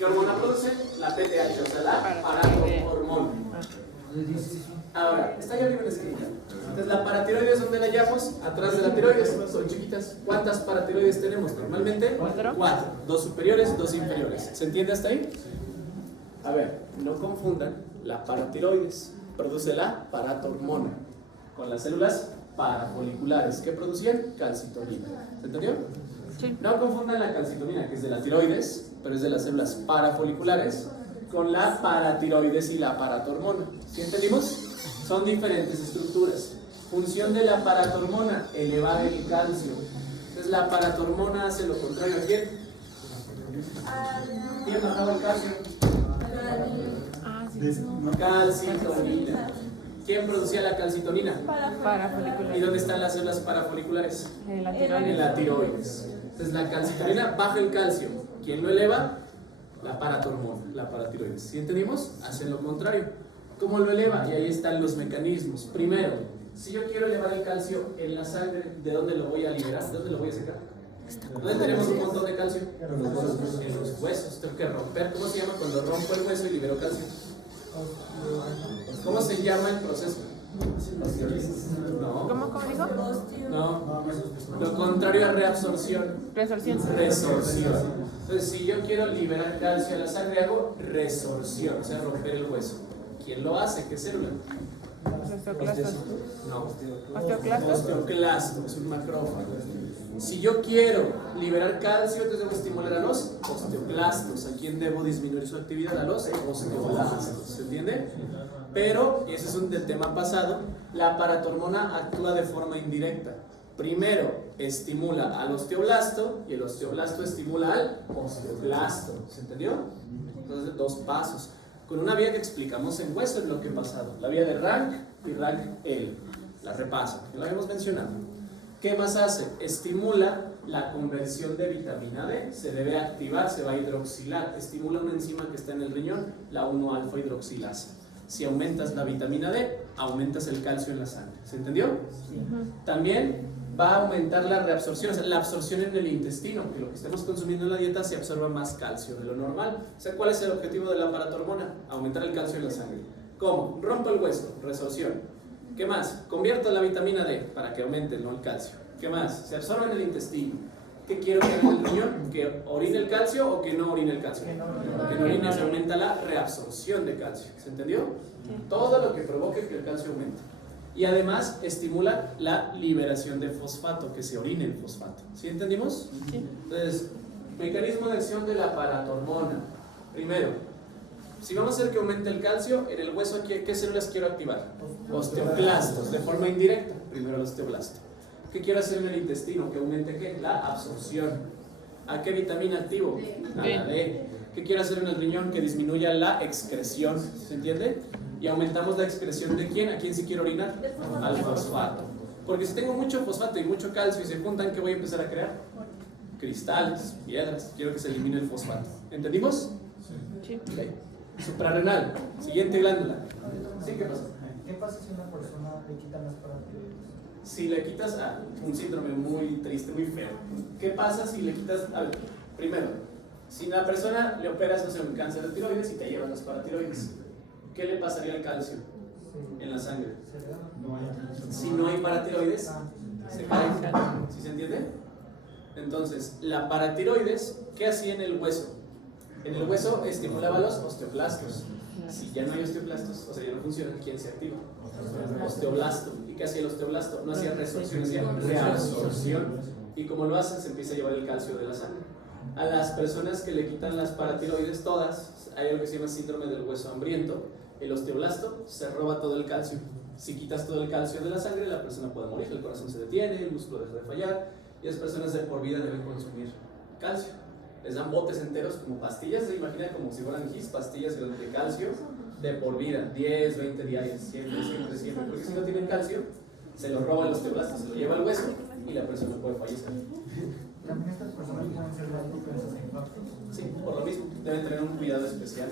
¿Qué hormona produce? La PTH, o sea, la paratormona. Ahora, está ya arriba escrita. Entonces, la paratiroides, ¿dónde la hallamos? Atrás de la tiroides, son chiquitas. ¿Cuántas paratiroides tenemos? Normalmente, 4. 2 superiores, 2 inferiores. ¿Se entiende hasta ahí? A ver, no confundan, la paratiroides produce la paratormona con las células parafoliculares que producían calcitonina. ¿Se entendió? Sí. No confundan la calcitonina, que es de la tiroides, pero es de las células parafoliculares, con la paratiroides y la paratormona. ¿Sí entendimos? Son diferentes estructuras. Función de la paratormona, elevar el calcio. Entonces la paratormona hace lo contrario a quién. ¿Quién bajaba el calcio? Calcitonina. ¿Quién producía la calcitonina? Parafolicular. ¿Y dónde están las células parafoliculares? En la tiroides. En la tiroides. Entonces la calcitonina baja el calcio. ¿Quién lo eleva? La paratormona, la paratiroides. ¿Sí entendimos? Hacen lo contrario. ¿Cómo lo eleva? Y ahí están los mecanismos. Primero, si yo quiero elevar el calcio en la sangre, ¿de dónde lo voy a liberar? ¿De dónde lo voy a sacar? ¿Dónde tenemos un montón de calcio? En los huesos. Tengo que romper. ¿Cómo se llama cuando rompo el hueso y libero calcio? ¿Cómo se llama el proceso? No. ¿Cómo dijo? No. Lo contrario a reabsorción. Resorción. Resorción. Entonces, si yo quiero liberar calcio a la sangre, hago resorción, o sea, romper el hueso. ¿Quién lo hace? ¿Qué célula? Osteoclastos. No. Osteoclastos. Osteoclasto, es un macrófago. Si yo quiero liberar calcio, entonces debo estimular a los osteoclastos. ¿A quién debo disminuir su actividad? A los osteoclastos. ¿Se entiende? Pero, ese es del tema pasado, la paratormona actúa de forma indirecta. Primero estimula al osteoblasto y el osteoblasto estimula al osteoclasto. ¿Se entendió? Entonces, 2 pasos. Con una vía que explicamos en hueso en lo que pasado. La vía de Rank y Rank-L. La repaso, que la habíamos mencionado. ¿Qué más hace? Estimula la conversión de vitamina D. Se debe activar, se va a hidroxilar. Estimula una enzima que está en el riñón, la 1-alfa hidroxilasa. Si aumentas la vitamina D, aumentas el calcio en la sangre. ¿Se entendió? Sí. También va a aumentar la reabsorción, o sea, la absorción en el intestino, porque lo que estamos consumiendo en la dieta se absorba más calcio de lo normal. O sea, ¿cuál es el objetivo de la paratormona? Aumentar el calcio en la sangre. ¿Cómo? Rompo el hueso, resorción. ¿Qué más? Convierto la vitamina D para que aumente, ¿no?, el calcio. ¿Qué más? Se absorbe en el intestino. ¿Qué quiero que haga el riñón? ¿Que orine el calcio o que no orine el calcio? Que no orine, se aumenta la reabsorción de calcio. ¿Se entendió? Todo lo que provoque que el calcio aumente. Y además estimula la liberación de fosfato, que se orine el fosfato. ¿Sí entendimos? Sí. Entonces, mecanismo de acción de la paratormona. Primero, si vamos a hacer que aumente el calcio, en el hueso, ¿qué células quiero activar? Osteoclastos, de forma indirecta. Primero el osteoblasto. ¿Qué quiero hacer en el intestino? ¿Que aumente qué? La absorción. ¿A qué vitamina activo? A la D. ¿Qué quiero hacer en el riñón? Que disminuya la excreción. ¿Se entiende? Y aumentamos la excreción de ¿quién? ¿A quién se quiere orinar? Al fosfato. Porque si tengo mucho fosfato y mucho calcio y se juntan, ¿qué voy a empezar a crear? Cristales, piedras. Quiero que se elimine el fosfato. ¿Entendimos? Sí. Okay. Suprarrenal. Siguiente glándula. ¿Sí? ¿Qué pasa? ¿Qué pasa si a una persona le quitan las paratiroides? Si le quitas un síndrome muy triste, muy feo. ¿Qué pasa si le quitas? A ver, primero, si a la persona le operas, no sé, un cáncer de tiroides y te llevan las paratiroides, ¿qué le pasaría al calcio en la sangre? Si no hay paratiroides, se cae. ¿Sí se entiende? Entonces, la paratiroides, ¿qué hacía en el hueso? En el hueso estimulaba los osteoclastos. Si ya no hay osteoclastos, o sea, ya no funciona, ¿quién se activa? Osteoblasto. ¿Y qué hacía el osteoblasto? No hacía resorción, hacía reabsorción. Y como lo hace, se empieza a llevar el calcio de la sangre. A las personas que le quitan las paratiroides, todas, hay algo que se llama síndrome del hueso hambriento. El osteoblasto se roba todo el calcio. Si quitas todo el calcio de la sangre, la persona puede morir, el corazón se detiene, el músculo deja de fallar, y las personas de por vida deben consumir calcio. Les dan botes enteros como pastillas, se imagina como si fueran gis, pastillas de calcio de por vida, 10, 20 diarias, siempre, porque si no tienen calcio, se lo roba el osteoblasto, se lo lleva al hueso y la persona puede fallecer. También estas personas pueden ser más propensas a infartos. Sí, por lo mismo, deben tener un cuidado especial.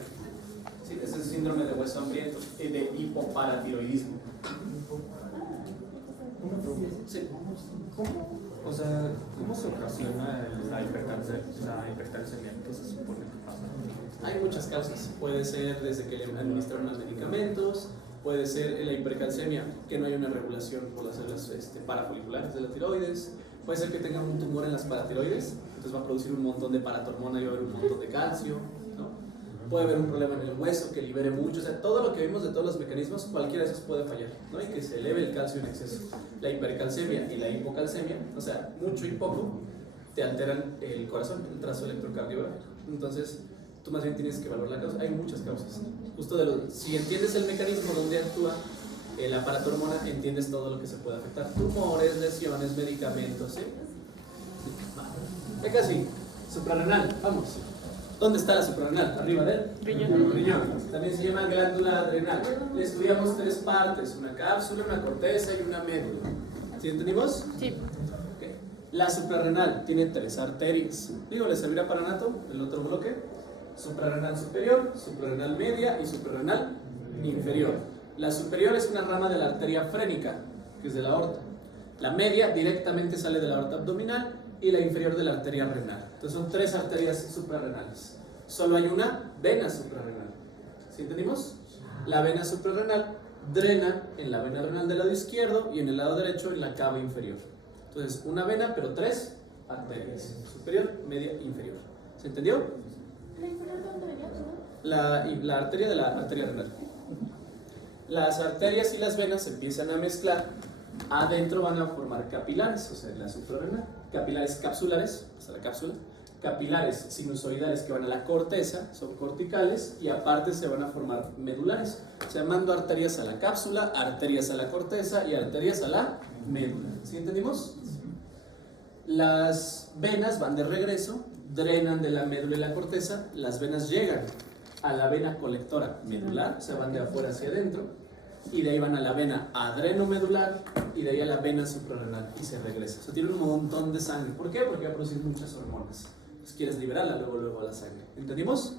Sí, ese es el síndrome de hueso hambriento, de hipoparatiroidismo. Sí. O sea, ¿cómo se ocasiona la hipercalcemia? ¿Qué se supone que pasa? Hay muchas causas. Puede ser desde que le administraron los medicamentos, puede ser la hipercalcemia, que no hay una regulación por las células parafoliculares de la tiroides, puede ser que tengan un tumor en las paratiroides, entonces va a producir un montón de paratormona y va a haber un montón de calcio, ¿no? Puede haber un problema en el hueso que libere mucho, o sea, todo lo que vimos de todos los mecanismos, cualquiera de esos puede fallar, ¿no? Y que se eleve el calcio en exceso. La hipercalcemia y la hipocalcemia, o sea, mucho y poco, te alteran el corazón, el trazo electrocardiográfico. Entonces, tú más bien tienes que evaluar la causa. Hay muchas causas. Justo si entiendes el mecanismo donde actúa la paratormona, entiendes todo lo que se puede afectar. Tumores, lesiones, medicamentos, ¿sí? Acá sí, suprarrenal, vamos. ¿Dónde está la suprarrenal? Arriba del riñón. También se llama glándula adrenal. Le estudiamos 3 partes, una cápsula, una corteza y una médula. ¿Sí entendimos? Sí. Okay. La suprarrenal tiene 3 arterias. Digo, ¿le servirá para Nato el otro bloque? Suprarrenal superior, suprarrenal media y suprarrenal inferior. La superior es una rama de la arteria frénica, que es de la aorta. La media directamente sale de la aorta abdominal y la inferior de la arteria renal. Entonces son 3 arterias suprarrenales. Solo hay una vena suprarrenal. ¿Sí entendimos? La vena suprarrenal drena en la vena renal del lado izquierdo y en el lado derecho en la cava inferior. Entonces, una vena, pero 3 arterias. Superior, media, inferior. ¿Se entendió? ¿La inferior de dónde venía? La arteria de la arteria renal. Las arterias y las venas se empiezan a mezclar. Adentro van a formar capilares, o sea, la suprarrenal. Capilares capsulares, hasta la cápsula. Capilares sinusoidales que van a la corteza, son corticales, y aparte se van a formar medulares, llamando arterias a la cápsula, arterias a la corteza y arterias a la médula. ¿Sí entendimos? Las venas van de regreso, drenan de la médula y la corteza, las venas llegan a la vena colectora medular, o sea, van de afuera hacia adentro, y de ahí van a la vena adrenomedular y de ahí a la vena suprarrenal y se regresa. O sea, tiene un montón de sangre. ¿Por qué? Porque va a producir muchas hormonas. Pues quieres liberarla luego a la sangre. ¿Entendimos?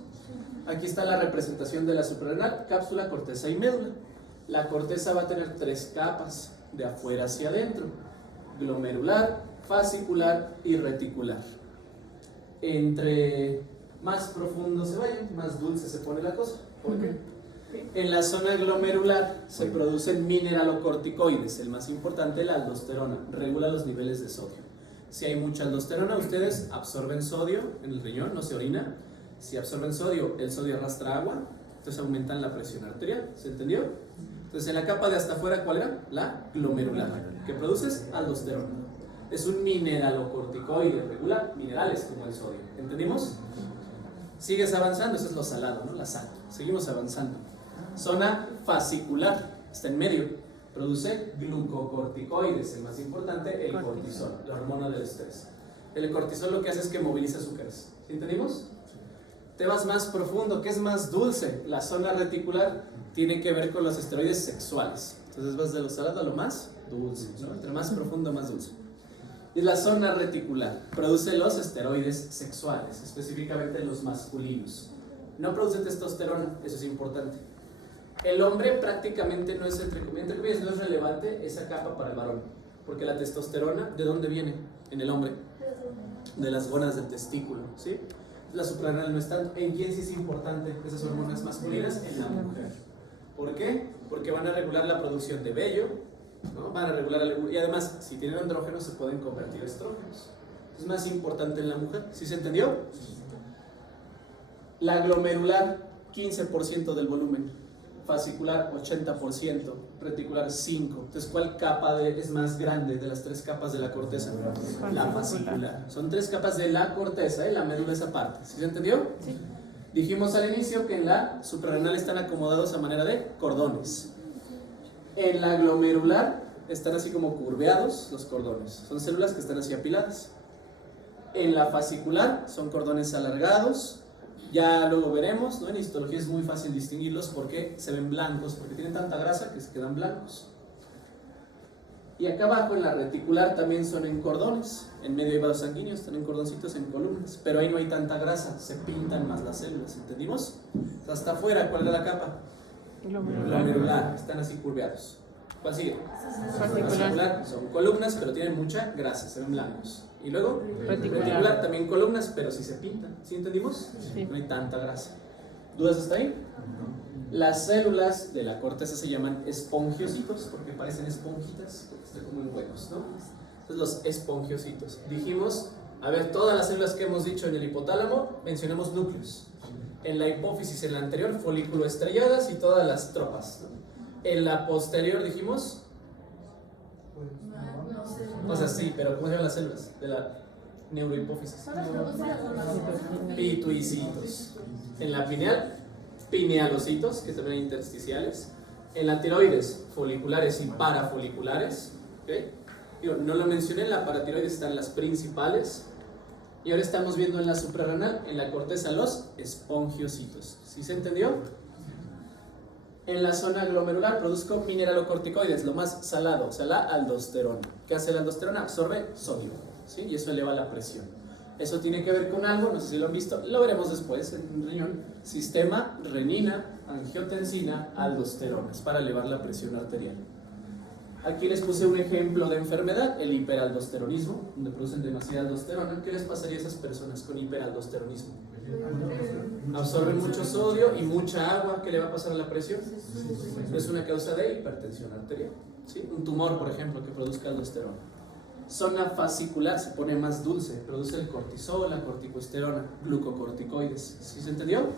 Aquí está la representación de la suprarrenal, cápsula, corteza y médula. La corteza va a tener 3 capas, de afuera hacia adentro: glomerular, fascicular y reticular. Entre más profundo se vaya, más dulce se pone la cosa. ¿Por qué? En la zona glomerular se producen mineralocorticoides, el más importante, la aldosterona, regula los niveles de sodio. Si hay mucha aldosterona, ustedes absorben sodio en el riñón, no se orina. Si absorben sodio, el sodio arrastra agua, entonces aumentan la presión arterial. ¿Se entendió? Entonces en la capa de hasta afuera, ¿cuál era? La glomerular, que produces aldosterona. Es un mineralocorticoide, regula minerales como el sodio. ¿Entendimos? Sigues avanzando, eso es lo salado, ¿no? La sal. Seguimos avanzando. Zona fascicular, está en medio, produce glucocorticoides, el más importante, el cortisol, la hormona del estrés. El cortisol lo que hace es que moviliza azúcares. ¿Sí entendimos? Te vas más profundo, ¿qué es más dulce? La zona reticular tiene que ver con los esteroides sexuales. Entonces vas de lo salado a lo más dulce, ¿no? Entre más profundo, más dulce. Y la zona reticular produce los esteroides sexuales, específicamente los masculinos. No produce testosterona, eso es importante. El hombre prácticamente no es, entre comillas, no es relevante esa capa para el varón, porque la testosterona, ¿de dónde viene en el hombre? De las gonas del testículo, ¿sí? La suprarrenal no es tanto. ¿En quién sí es importante esas hormonas masculinas? En la mujer. ¿Por qué? Porque van a regular la producción de vello, ¿no? Van a regular y además, si tienen andrógenos, se pueden convertir a estrógenos. Es más importante en la mujer. ¿Sí se entendió? La glomerular, 15% del volumen. Fascicular, 80%. Reticular, 5%. Entonces, ¿cuál capa es más grande de las 3 capas de la corteza? La fascicular. Son 3 capas de la corteza, la médula es aparte. ¿Sí se entendió? Sí. Dijimos al inicio que en la suprarrenal están acomodados a manera de cordones. En la glomerular están así como curveados los cordones. Son células que están así apiladas. En la fascicular son cordones alargados. Ya luego veremos, ¿no? En histología es muy fácil distinguirlos porque se ven blancos, porque tienen tanta grasa que se quedan blancos. Y acá abajo en la reticular también son en cordones. En medio hay vasos sanguíneos, están en cordoncitos, en columnas. Pero ahí no hay tanta grasa, se pintan más las células, ¿entendimos? Hasta afuera, ¿cuál es la capa? Glomerular, están así curveados. ¿Cuál sigue? Fascicular. Son columnas, pero tienen mucha grasa, se ven blancos. Y luego, reticular también columnas, pero sí se pintan. ¿Sí entendimos? Sí. No hay tanta grasa. ¿Dudas hasta ahí? Las células de la corteza se llaman espongiocitos porque parecen esponjitas, porque están como en huecos, ¿no? Entonces los espongiocitos. Dijimos, a ver, todas las células que hemos dicho en el hipotálamo, mencionamos núcleos. En la hipófisis, en la anterior, folículo estrelladas y todas las tropas, ¿no? En la posterior dijimos, No sé. o sea, sí, pero ¿cómo se llaman las células de la neurohipófisis? Son las que usan las Pituicitos. En la pineal, pinealocitos, que también hay intersticiales. En la tiroides, foliculares y parafoliculares. ¿Okay? Digo, no lo mencioné, en la paratiroides están las principales. Y ahora estamos viendo en la suprarrenal, en la corteza, los espongiocitos. ¿Sí se entendió? En la zona glomerular produzco mineralocorticoides, lo más salado, o sea, la aldosterona. ¿Qué hace la aldosterona? Absorbe sodio, ¿sí? Y eso eleva la presión. Eso tiene que ver con algo, no sé si lo han visto, lo veremos después en un riñón. Sistema renina, angiotensina, aldosterona. Es para elevar la presión arterial. Aquí les puse un ejemplo de enfermedad, el hiperaldosteronismo, donde producen demasiada aldosterona. ¿Qué les pasaría a esas personas con hiperaldosteronismo? Absorben mucho sodio y mucha agua. ¿Qué le va a pasar a la presión? Es una causa de hipertensión arterial, ¿sí? Un tumor, por ejemplo, que produzca aldosterona. Zona fascicular se pone más dulce, produce el cortisol, la corticosterona, glucocorticoides. ¿Sí se entendió?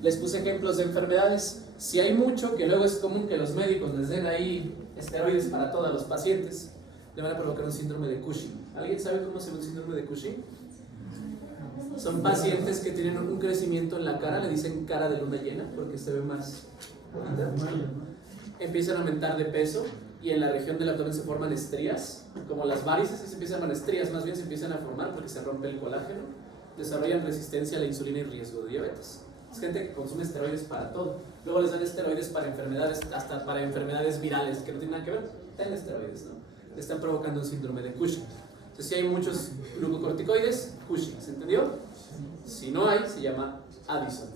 Les puse ejemplos de enfermedades. Si hay mucho, que luego es común que los médicos les den ahí esteroides para todos los pacientes, le van a provocar un síndrome de Cushing. ¿Alguien sabe cómo se ve un síndrome de Cushing? Son pacientes que tienen un crecimiento en la cara, le dicen cara de luna llena porque se ve más bonita. Empiezan a aumentar de peso y en la región del abdomen se forman estrías, como las varices, se empiezan a formar estrías, más bien se empiezan a formar porque se rompe el colágeno, desarrollan resistencia a la insulina y riesgo de diabetes. Es gente que consume esteroides para todo. Luego les dan esteroides para enfermedades, hasta para enfermedades virales que no tienen nada que ver. Tienen esteroides, ¿no? Le están provocando un síndrome de Cushing. Entonces, si hay muchos glucocorticoides, Cushing, ¿se entendió? Si no hay, se llama Addison.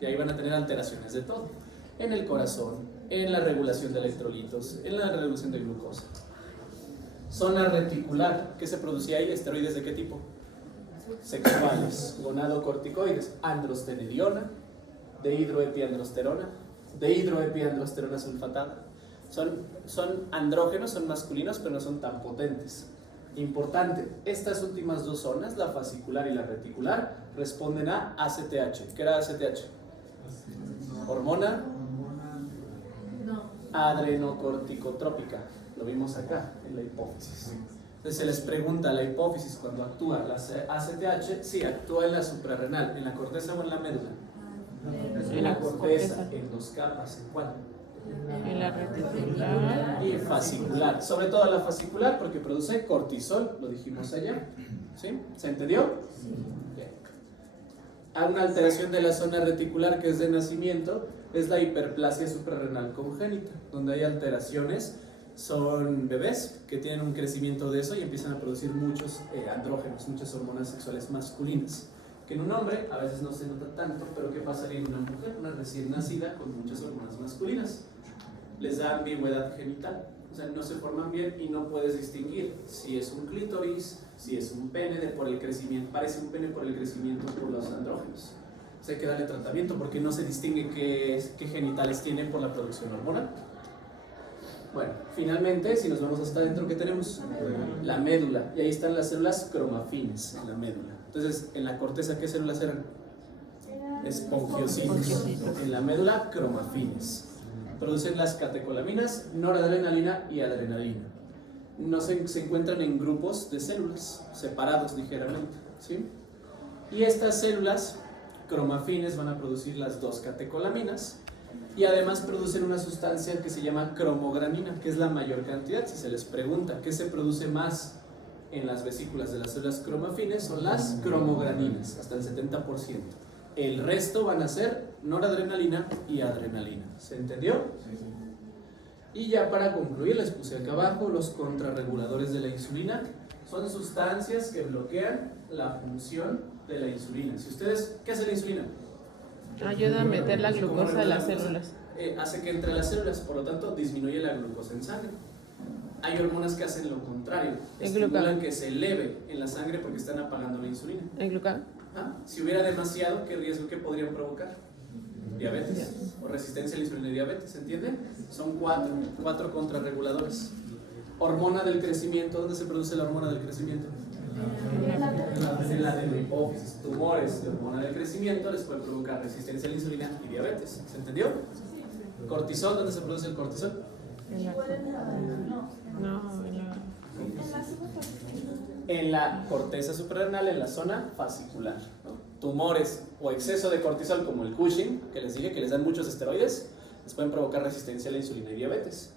Y ahí van a tener alteraciones de todo. En el corazón, en la regulación de electrolitos, en la regulación de glucosa. Zona reticular, ¿qué se producía ahí? ¿Esteroides de qué tipo? Sexuales, gonadocorticoides, androstenediona, dehidroepiandrosterona, dehidroepiandrosterona sulfatada. Son andrógenos, son masculinos, pero no son tan potentes. Importante, estas últimas dos zonas, la fascicular y la reticular, responden a ACTH. ¿Qué era ACTH? Hormona adrenocorticotrópica. Lo vimos acá, en la hipófisis. Entonces se les pregunta, la hipófisis cuando actúa, la ACTH, sí, actúa en la suprarrenal, en la corteza o en la médula. En la corteza, en dos capas, ¿en cuál? En la reticular. Y fascicular, sobre todo la fascicular porque produce cortisol, lo dijimos allá. ¿Sí? ¿Se entendió? Bien. Hay una alteración de la zona reticular que es de nacimiento, es la hiperplasia suprarrenal congénita, donde hay alteraciones. Son bebés que tienen un crecimiento de eso y empiezan a producir muchos andrógenos, muchas hormonas sexuales masculinas. Que en un hombre a veces no se nota tanto, pero ¿qué pasaría en una mujer? Una recién nacida con muchas hormonas masculinas. Les da ambigüedad genital, o sea, no se forman bien y no puedes distinguir si es un clítoris, si es un pene por el crecimiento, parece un pene por el crecimiento por los andrógenos. O sea, hay que darle tratamiento porque no se distingue qué genitales tienen por la producción hormonal. Bueno, finalmente, si nos vamos hasta adentro, ¿qué tenemos? La médula, y ahí están las células cromafines en la médula. Entonces, en la corteza, ¿qué células eran? Espongiocitos. En la médula, cromafines. Producen las catecolaminas, noradrenalina y adrenalina. No se encuentran en grupos de células, separados ligeramente, ¿sí? Y estas células cromafines van a producir las dos catecolaminas y además producen una sustancia que se llama cromogranina, que es la mayor cantidad. Si se les pregunta qué se produce más en las vesículas de las células cromafines, son las cromograninas, hasta el 70%. El resto van a ser noradrenalina y adrenalina. ¿Se entendió? Y ya para concluir, les puse acá abajo los contrarreguladores de la insulina. Son sustancias que bloquean la función de la insulina. Si ustedes, ¿qué hace la insulina? Ayuda a meter la glucosa a las células. Hace que entre las células, por lo tanto disminuye la glucosa en sangre. Hay hormonas que hacen lo contrario, estimulan que se eleve en la sangre porque están apagando la insulina. ¿El glucagón? Si hubiera demasiado, ¿qué riesgo que podrían provocar? diabetes. O resistencia a la insulina y diabetes, ¿se entiende? Son cuatro contrarreguladores. Hormona del crecimiento. ¿Dónde se produce la hormona del crecimiento? En la de la hipófisis. Tumores de hormona del crecimiento les pueden provocar resistencia a la insulina y diabetes. ¿Se entendió? Cortisol. ¿Dónde se produce el cortisol? En la corteza suprarrenal, en la zona fascicular, ¿no? Tumores o exceso de cortisol como el Cushing, que les dije que les dan muchos esteroides, les pueden provocar resistencia a la insulina y diabetes.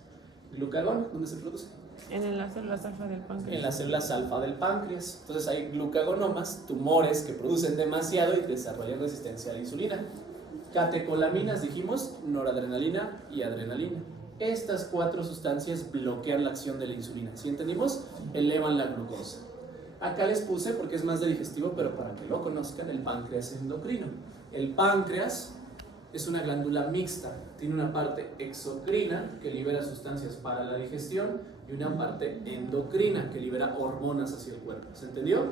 Glucagón, ¿dónde se produce? En las células alfa del páncreas. En las células alfa del páncreas. Entonces hay glucagonomas, tumores que producen demasiado y desarrollan resistencia a la insulina. Catecolaminas, dijimos, noradrenalina y adrenalina. Estas 4 sustancias bloquean la acción de la insulina. ¿Sí entendimos? Elevan la glucosa. Acá les puse, porque es más de digestivo, pero para que lo conozcan, el páncreas endocrino. El páncreas es una glándula mixta. Tiene una parte exocrina, que libera sustancias para la digestión, y una parte endocrina, que libera hormonas hacia el cuerpo. ¿Se entendió?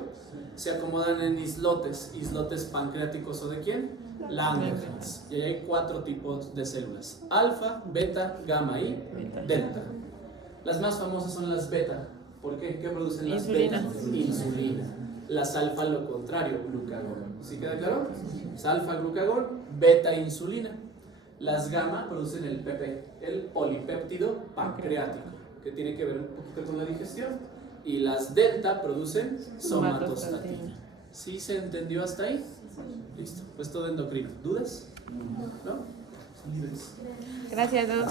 Se acomodan en islotes pancreáticos, ¿o de quién? Langerhans. Y ahí hay 4 tipos de células: alfa, beta, gamma y delta. Las más famosas son las beta. ¿Por qué? ¿Qué producen las Insulina. beta? Insulina. Las alfa, lo contrario, glucagón. ¿Sí queda claro? Es alfa, glucagón, beta, insulina. Las gamma producen el PP, el polipéptido pancreático, que tiene que ver un poquito con la digestión. Y las delta producen somatostatina. ¿Sí se entendió hasta ahí? Listo, pues todo endocrino. ¿Dudas? ¿No? Libres. Gracias, Doc.